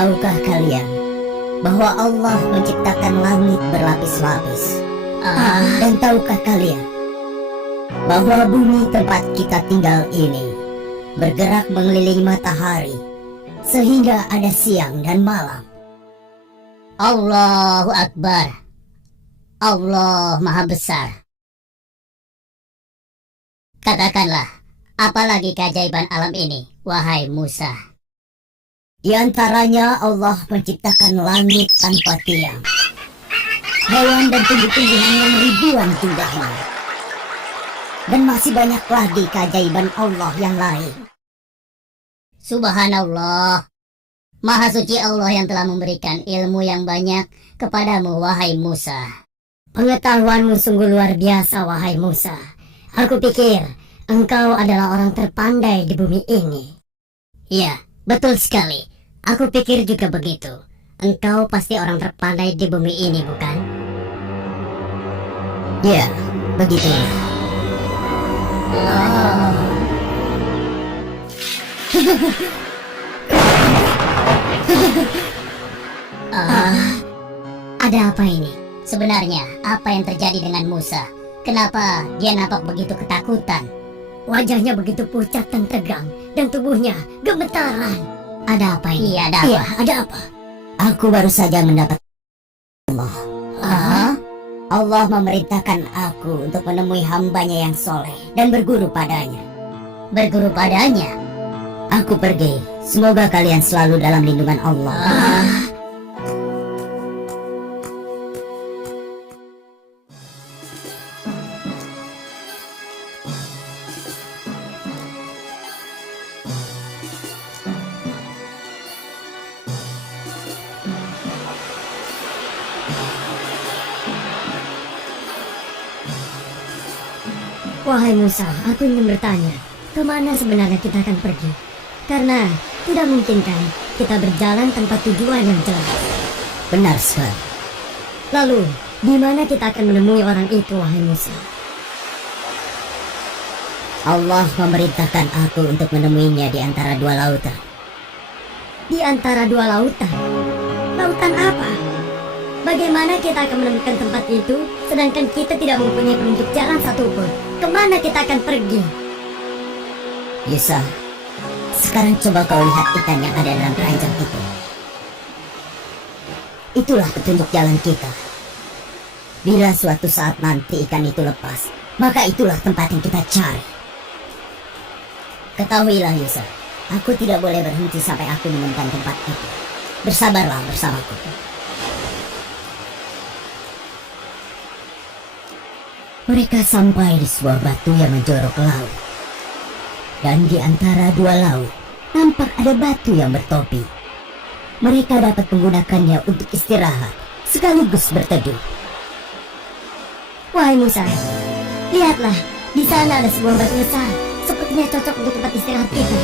Tahukah kalian bahwa Allah menciptakan langit berlapis-lapis? Dan tahukah kalian bahwa bumi tempat kita tinggal ini bergerak mengelilingi matahari sehingga ada siang dan malam? Allahu Akbar. Allah Maha Besar. Katakanlah, apalagi keajaiban alam ini, wahai Musa? Di antaranya Allah menciptakan langit tanpa tiang, hewan dan tumbuh-tumbuhan yang ribuan jumlahnya, dan masih banyak lagi keajaiban Allah yang lain. Subhanallah, Maha suci Allah yang telah memberikan ilmu yang banyak kepadamu, wahai Musa. Pengetahuanmu sungguh luar biasa, wahai Musa. Aku pikir engkau adalah orang terpandai di bumi ini. Ya, betul sekali. Aku pikir juga begitu. Engkau pasti orang terpandai di bumi ini, bukan? Ya, begitu. Ada apa ini? Sebenarnya, apa yang terjadi dengan Musa? Kenapa dia nampak begitu ketakutan? Wajahnya begitu pucat dan tegang, dan tubuhnya gemetaran. Ada apa ini? Iya, ada apa? Iya, ada apa? Aku baru saja mendapat Allah. Allah memerintahkan aku untuk menemui hambanya yang soleh dan berguru padanya. Berguru padanya? Aku pergi. Semoga kalian selalu dalam lindungan Allah. Wahai Musa, aku ingin bertanya, kemana sebenarnya kita akan pergi? Karena tidak mungkin kan kita berjalan tanpa tujuan yang jelas. Benar sekali. Lalu, di mana kita akan menemui orang itu, wahai Musa? Allah memerintahkan aku untuk menemuinya di antara dua lautan. Di antara dua lautan? Lautan apa? Bagaimana kita akan menemukan tempat itu, sedangkan kita tidak mempunyai penunjuk jalan satupun? Kemana kita akan pergi? Yusa, sekarang coba kau lihat ikan yang ada dalam keranjang itu. Itulah petunjuk jalan kita. Bila suatu saat nanti ikan itu lepas, maka itulah tempat yang kita cari. Ketahuilah Yusa, aku tidak boleh berhenti sampai aku menemukan tempat itu. Bersabarlah bersamaku. Mereka sampai di sebuah batu yang menjorok ke laut. Dan di antara dua laut, nampak ada batu yang bertopi. Mereka dapat menggunakannya untuk istirahat, sekaligus berteduh. Wahai Musa, lihatlah, di sana ada sebuah batu besar. Sepertinya cocok untuk tempat istirahat kita.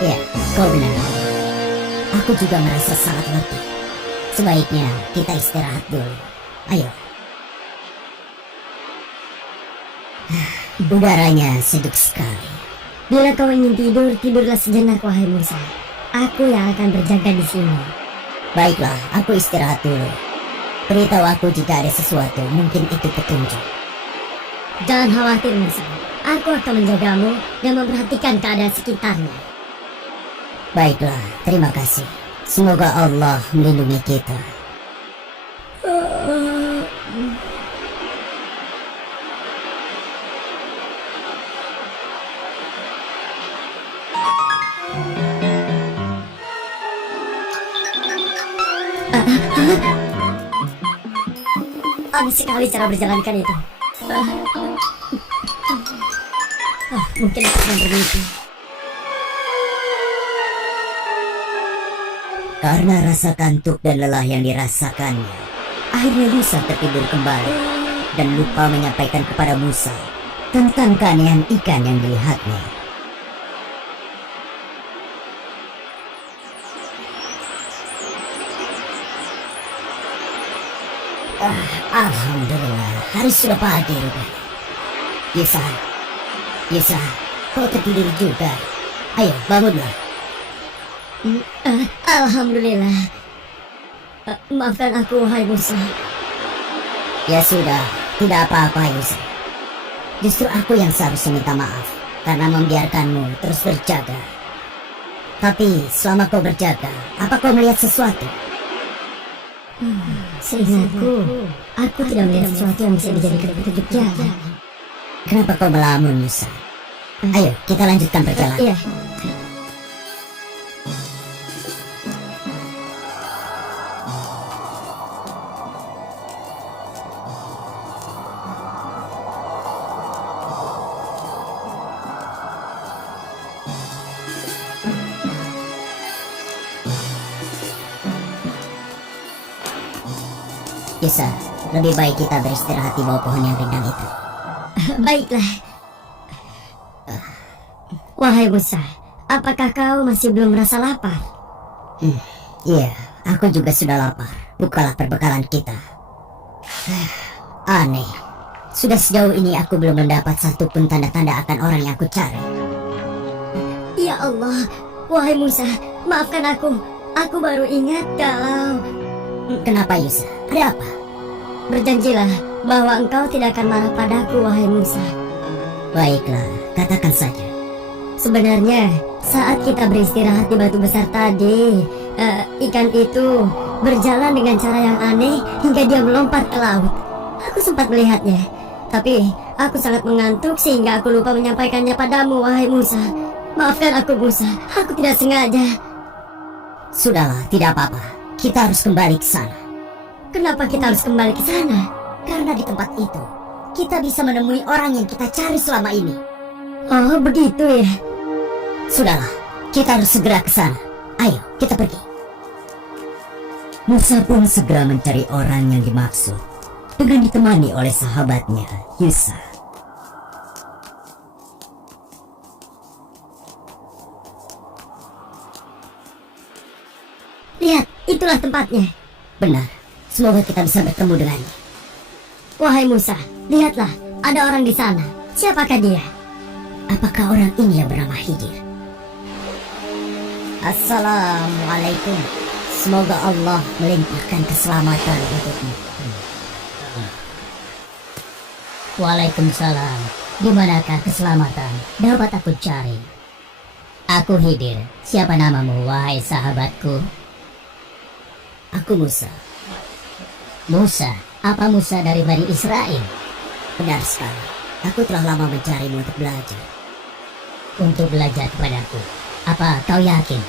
Ya, kau benar. Aku juga merasa sangat letih. Sebaiknya kita istirahat dulu. Ayo. Udaranya sejuk sekali. Bila kau ingin tidur, tidurlah sejenak, wahai Musa. Aku yang akan berjaga di sini. Baiklah, aku istirahat dulu. Beritahu aku jika ada sesuatu, mungkin itu petunjuk. Jangan khawatir, Musa. Aku akan menjagamu dan memperhatikan keadaan sekitarnya. Baiklah, terima kasih. Semoga Allah melindungi kita. Aneh sekali cara berjalankan itu. Mungkin aku akan bermimpi. Karena rasa kantuk dan lelah yang dirasakannya, akhirnya Yusa tertidur kembali dan lupa menyampaikan kepada Musa tentang keanehan ikan yang dilihatnya. Alhamdulillah, hari sudah pagi rupanya. Yusa, kau tertidur juga. Ayo, bangunlah. Alhamdulillah. Maafkan aku, wahai Musa. Ya sudah, tidak apa-apa Yusa. Justru aku yang seharusnya minta maaf karena membiarkanmu terus berjaga. Tapi selama kau berjaga, apa kau melihat sesuatu? Seingatku, aku tidak melihat sesuatu yang bisa dijadikan petunjuk jalan. Kenapa kau melamun Yusa? Ayo kita lanjutkan perjalanan. Iya. Yusa, lebih baik kita beristirahat di bawah pohon yang rindang itu. Baiklah. Wahai Musa, apakah kau masih belum merasa lapar? Iya, aku juga sudah lapar. Bukalah perbekalan kita. Aneh, sudah sejauh ini aku belum mendapat satupun tanda-tanda akan orang yang aku cari. Ya Allah, wahai Musa, maafkan aku. Aku baru ingat kalau... Kenapa Yusa? Ada apa? Berjanjilah bahwa engkau tidak akan marah padaku, wahai Musa. Baiklah, katakan saja. Sebenarnya, saat kita beristirahat di batu besar tadi, ikan itu berjalan dengan cara yang aneh hingga dia melompat ke laut. Aku sempat melihatnya, tapi aku sangat mengantuk sehingga aku lupa menyampaikannya padamu, wahai Musa. Maafkan aku, Musa. Aku tidak sengaja. Sudahlah, tidak apa-apa. Kita harus kembali ke sana. Kenapa kita harus kembali ke sana? Karena di tempat itu, kita bisa menemui orang yang kita cari selama ini. Oh, begitu ya. Sudahlah, kita harus segera ke sana. Ayo, kita pergi. Musa pun segera mencari orang yang dimaksud dengan ditemani oleh sahabatnya, Yusa. Lihat, itulah tempatnya. Benar, semoga kita bisa bertemu dengannya. Wahai Musa, lihatlah, ada orang di sana. Siapakah dia? Apakah orang ini yang bernama Khidir? Assalamualaikum. Semoga Allah melimpahkan keselamatan untukmu. Waalaikumsalam. Di manakah keselamatan dapat aku cari? Aku Khidir. Siapa namamu, wahai sahabatku? Aku Musa. Musa? Apa Musa dari Bani Israel? Benar sekali. Aku telah lama mencarimu untuk belajar. Untuk belajar kepadaku. Apa kau yakin?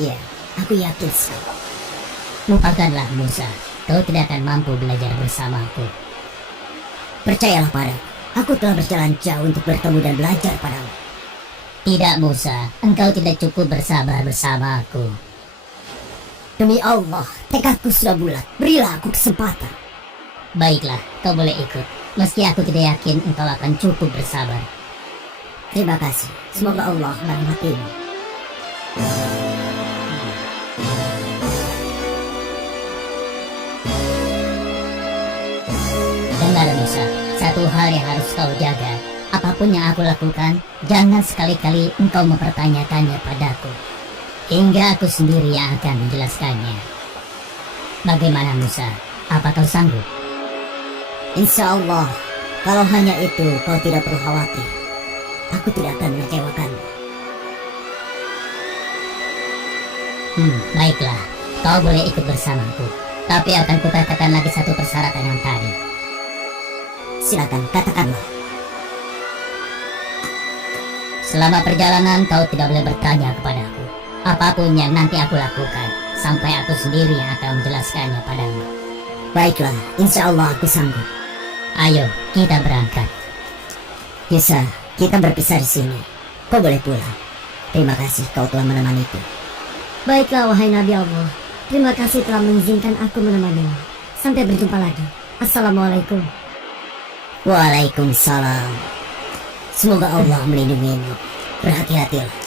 Iya, aku yakin sekali. Lupakanlah Musa. Kau tidak akan mampu belajar bersamaku. Percayalah padaku. Aku telah berjalan jauh untuk bertemu dan belajar padamu. Tidak Musa, engkau tidak cukup bersabar bersama aku. Demi Allah, tekadku sudah bulat. Berilah aku kesempatan. Baiklah, kau boleh ikut. Meski aku tidak yakin engkau akan cukup bersabar. Terima kasih. Semoga Allah merahmatimu. Dengar Musa, satu hal yang harus kau jaga. Apapun yang aku lakukan, jangan sekali-kali engkau mempertanyakannya padaku. Hingga aku sendiri yang akan menjelaskannya. Bagaimana Musa? Apa kau sanggup? Insya Allah, kalau hanya itu kau tidak perlu khawatir. Aku tidak akan mengecewakanmu. Baiklah, kau boleh ikut bersamaku. Tapi akan kukatakan lagi satu persyaratan yang tadi. Silakan, katakanlah. Selama perjalanan kau tidak boleh bertanya kepadaku. Apapun yang nanti aku lakukan, sampai aku sendiri yang akan menjelaskannya padamu. Baiklah, insya Allah aku sanggup. Ayo, kita berangkat. Yusa, kita berpisah di sini. Kau boleh pulang. Terima kasih kau telah menemaniku. Baiklah wahai Nabi Allah. Terima kasih telah mengizinkan aku menemanimu. Sampai berjumpa lagi. Assalamualaikum. Waalaikumsalam. Semoga Allah melindungimu. Berhati-hatilah.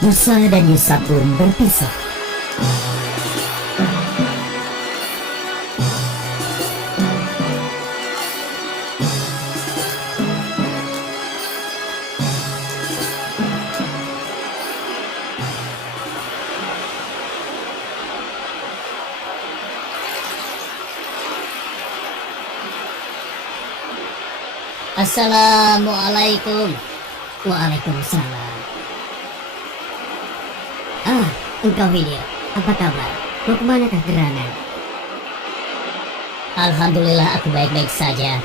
Musa dan Yusa pun berpisah. Assalamualaikum. Waalaikumsalam. Ah, engkau Hidir. Apa kabar? Mau kemanakah gerangan? Alhamdulillah aku baik-baik saja.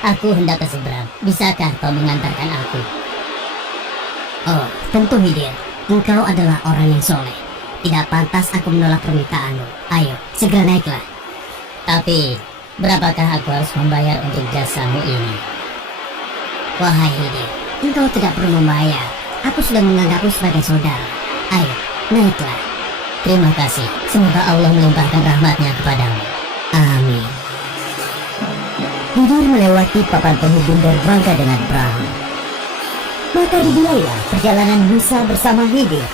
Aku hendak ke seberang. Bisakah kau mengantarkan aku? Oh, tentu Hidir. Engkau adalah orang yang soleh. Tidak pantas aku menolak permintaanmu. Ayo, segera naiklah. Tapi, berapakah aku harus membayar untuk jasamu ini? Wahai Hidir, engkau tidak perlu membayar. Aku sudah menganggapmu sebagai saudara. Ayo, naiklah. Terima kasih. Semoga Allah melimpahkan rahmatnya kepadamu. Amin. Hidir melewati papan penghubung dermaga dengan perahu. Maka dimulailah perjalanan Musa bersama Hidir.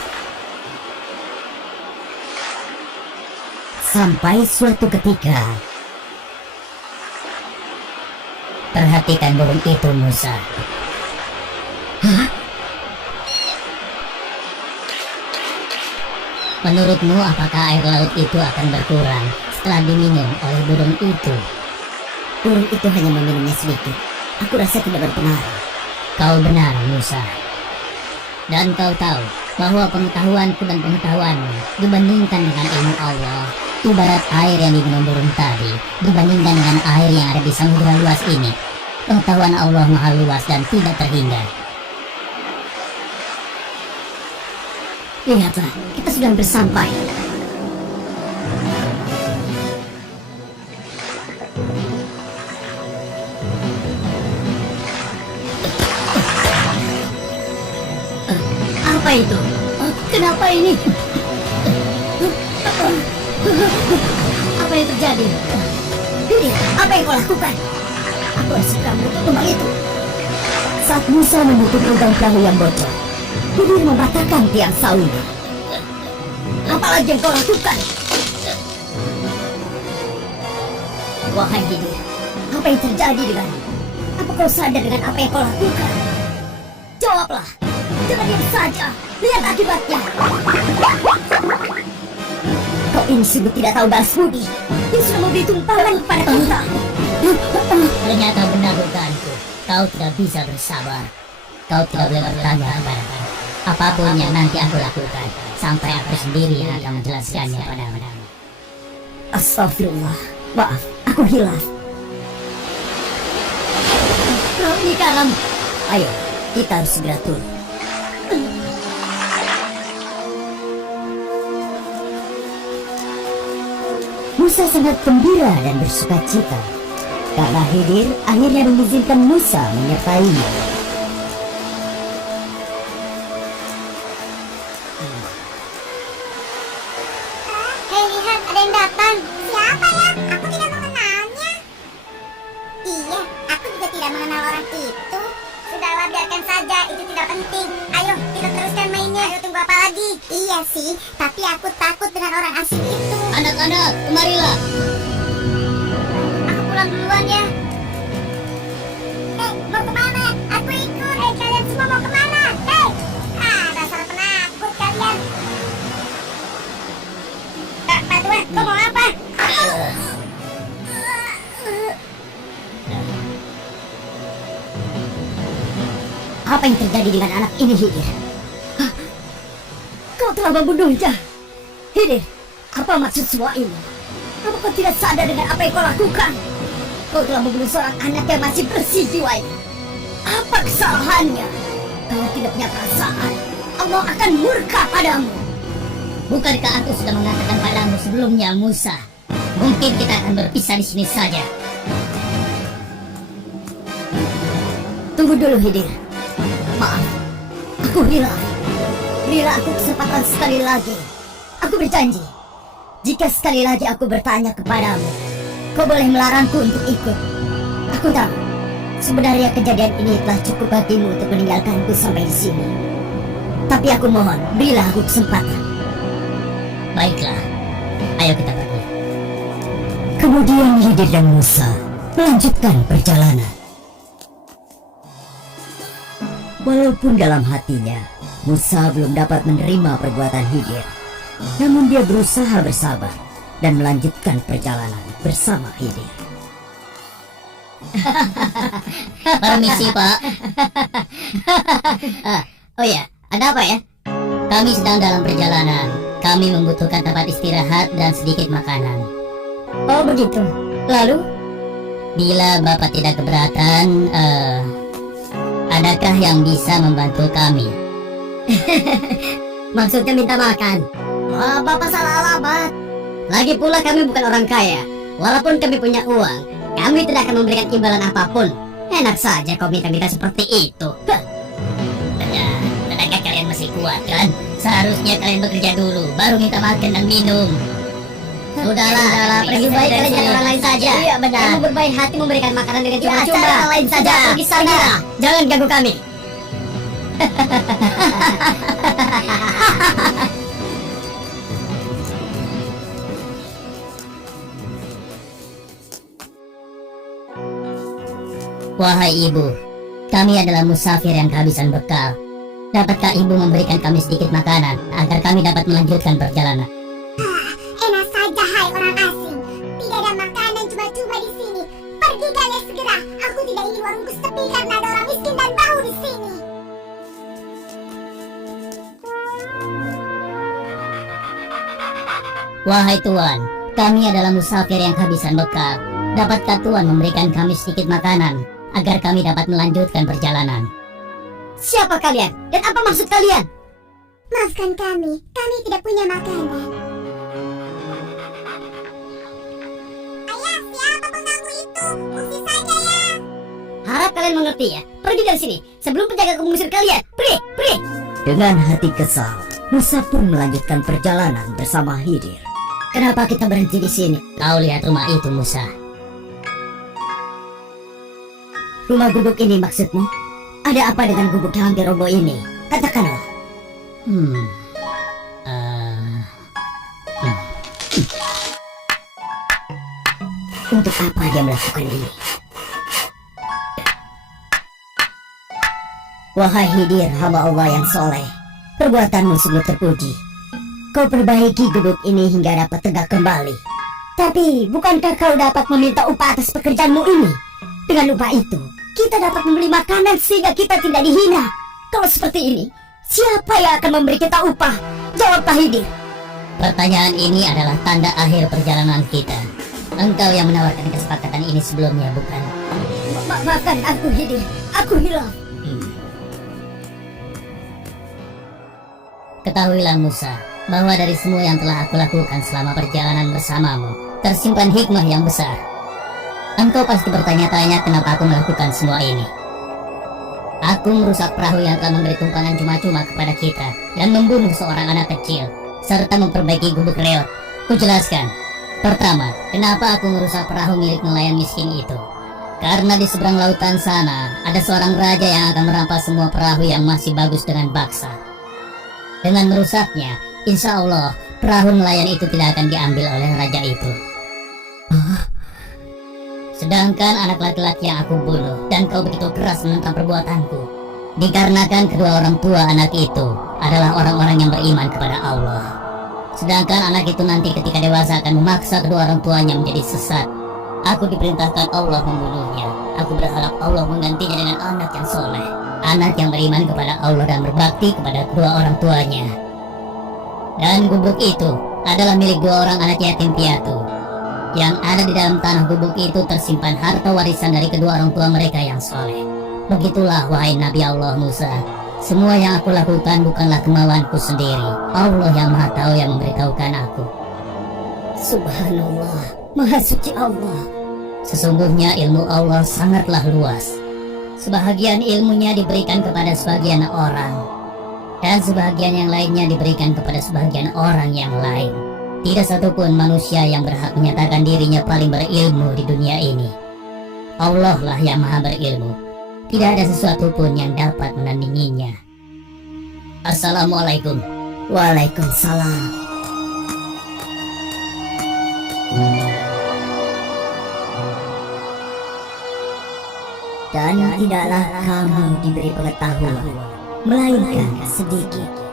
Sampai suatu ketika, Perhatikan burung itu, Musa. Menurutmu apakah air laut itu akan berkurang setelah diminum oleh burung itu? burung itu hanya meminumnya sedikit. Aku rasa tidak berpengaruh. Kau benar, Musa. Dan kau tahu bahwa pengetahuanku dan pengetahuanmu dibandingkan dengan ilmu Allah, ibarat air yang diminum burung tadi dibandingkan dengan air yang ada di samudera luas ini. Pengetahuan Allah maha luas dan tidak terhingga. Lihatlah, kita sudah bersampai. Apa itu? Kenapa ini? Apa yang terjadi? Diri, apa yang kau lakukan? Aku harus segera menutup lubang itu. Saat Musa menutup lubang perahu yang bocor, Hidir mematahkan tiang saunya. Apa lagi yang kau lakukan? Wahai Hidir, apa yang terjadi denganmu? Apa kau sadar dengan apa yang kau lakukan? Jawablah, jangan diam saja. Lihat akibatnya. Kau ini sungguh tidak tahu balas budi. Dia sudah memberi tumpahan kepada kita. Ternyata benar dugaanku. Kau tidak bisa bersabar. Kau tidak boleh bertanya kepadaku. Apapun yang nanti aku lakukan, sampai aku sendiri yang akan menjelaskannya padamu. Astagfirullah. Maaf, aku hilaf. Ini karam. Ayo, kita harus segera turun. Musa sangat gembira dan bersuka cita karena Hidir akhirnya mengizinkan Musa menyertainya. Hei, lihat, ada yang datang. Siapa ya? Aku tidak mengenalnya. Iya, aku juga tidak mengenal orang itu. Sudahlah, biarkan saja, itu tidak penting. Ayo, kita teruskan mainnya. Ayo, tunggu apa lagi? Iya sih, tapi aku takut dengan orang asing itu. Anak-anak, kemarilah. Aku pulang duluan ya. Mau kemana? Aku ikut. Kalian semua mau kemana? Dasar penakut kalian. Pak Tua, kau mau apa? Apa yang terjadi dengan anak ini, Hidir? Hah? Kau telah membunuhnya. Hidir, apa maksud semua ini? Apa kau tidak sadar dengan apa yang kau lakukan? Kau telah membunuh seorang anak yang masih bersih jiwanya. Apa kesalahannya? Kau tidak punya perasaan. Allah akan murka padamu. Bukankah aku sudah mengatakan padamu sebelumnya, Musa? Mungkin kita akan berpisah di sini saja. Tunggu dulu, Hidir. Maaf, aku hilaf. Berilah aku kesempatan sekali lagi. Aku berjanji, jika sekali lagi aku bertanya kepadamu, kau boleh melarangku untuk ikut. Aku tahu, sebenarnya kejadian ini telah cukup bagimu untuk meninggalkanku sampai di sini. Tapi aku mohon, berilah aku kesempatan. Baiklah, ayo kita pergi. Kemudian Hidir dan Musa melanjutkan perjalanan. Walaupun dalam hatinya, Musa belum dapat menerima perbuatan Hidir, namun dia berusaha bersabar dan melanjutkan perjalanan bersama Hidir. Permisi, Pak. Oh ya, ada apa ya? Kami sedang dalam perjalanan. Kami membutuhkan tempat istirahat dan sedikit makanan. Oh begitu. Lalu? Bila Bapak tidak keberatan, adakah yang bisa membantu kami? Maksudnya minta makan? Wah, Bapak salah alamat. Lagi pula kami bukan orang kaya. Walaupun kami punya uang, kami tidak akan memberikan imbalan apapun. Enak saja kau minta-minta seperti itu. Tenaga kalian masih kuat kan? Seharusnya kalian bekerja dulu, baru minta makan dan minum. Sudahlah, pergi baik dari kerja sini. orang lain saja. Iya, benar. Kamu berbaik hati memberikan makanan dengan Ya, cuma-cuma. cara orang lain saja. Pergi sana. Jangan ganggu kami. Wahai ibu, kami adalah musafir yang kehabisan bekal. Dapatkah ibu memberikan kami sedikit makanan agar kami dapat melanjutkan perjalanan? Enak saja hai orang asing. Tidak ada makanan cuma-cuma di sini. Pergi kalian segera. Aku tidak ingin warungku sepi karena ada orang miskin dan bau di sini. Wahai tuan, kami adalah musafir yang kehabisan bekal. Dapatkah tuan memberikan kami sedikit makanan agar kami dapat melanjutkan perjalanan? Siapa kalian? Dan apa maksud kalian? Maafkan kami tidak punya makanan. Ayah, siapa pengganggu itu? Usir saja ya. Harap kalian mengerti ya. Pergi dari sini sebelum penjaga mengusir kalian. Pergi, pergi. Dengan hati kesal, Musa pun melanjutkan perjalanan bersama Khidir. Kenapa kita berhenti di sini? Kau lihat rumah itu, Musa. Rumah gubuk ini maksudmu? Ada apa dengan gubuk yang hampir roboh ini? Katakanlah. Untuk apa dia melakukan ini? Wahai Khidir, hamba Allah yang soleh, perbuatanmu sungguh terpuji. Kau perbaiki gubuk ini hingga dapat tegak kembali. Tapi, bukankah kau dapat meminta upah atas pekerjaanmu ini? Dengan upah itu, kita dapat membeli makanan sehingga kita tidak dihina. Kalau seperti ini, siapa yang akan memberi kita upah? Jawablah Khidir. Pertanyaan ini adalah tanda akhir perjalanan kita. Engkau yang menawarkan kesepakatan ini sebelumnya, bukan? Maafkan aku Khidir, aku hilaf. Ketahuilah Musa, bahwa dari semua yang telah aku lakukan selama perjalanan bersamamu, tersimpan hikmah yang besar. Engkau pasti bertanya-tanya kenapa aku melakukan semua ini. Aku merusak perahu yang telah memberi tumpangan cuma-cuma kepada kita dan membunuh seorang anak kecil, serta memperbaiki gubuk reot. Kujelaskan. Pertama, kenapa aku merusak perahu milik nelayan miskin itu? Karena di seberang lautan sana, ada seorang raja yang akan merampas semua perahu yang masih bagus dengan paksa. Dengan merusaknya, insya Allah, perahu nelayan itu tidak akan diambil oleh raja itu. Sedangkan anak laki-laki yang aku bunuh dan kau begitu keras menentang perbuatanku, dikarenakan kedua orang tua anak itu adalah orang-orang yang beriman kepada Allah. Sedangkan anak itu nanti ketika dewasa akan memaksa kedua orang tuanya menjadi sesat. Aku diperintahkan Allah membunuhnya. Aku berharap Allah menggantinya dengan anak yang soleh, anak yang beriman kepada Allah dan berbakti kepada kedua orang tuanya. Dan gubuk itu adalah milik dua orang anak yatim piatu. Yang ada di dalam tanah gubuk itu tersimpan harta warisan dari kedua orang tua mereka yang soleh. Begitulah wahai Nabi Allah Musa, semua yang aku lakukan bukanlah kemauanku sendiri. Allah yang Maha Tahu yang memberitahukan aku. Subhanallah, Maha Suci Allah. Sesungguhnya ilmu Allah sangatlah luas. Sebahagian ilmunya diberikan kepada sebagian orang, dan sebahagian yang lainnya diberikan kepada sebagian orang yang lain. Tidak satupun manusia yang berhak menyatakan dirinya paling berilmu di dunia ini. Allah lah yang maha berilmu. Tidak ada sesuatu pun yang dapat menandinginya. Assalamualaikum. Waalaikumsalam. Dan tidaklah kamu diberi pengetahuan, melainkan sedikit.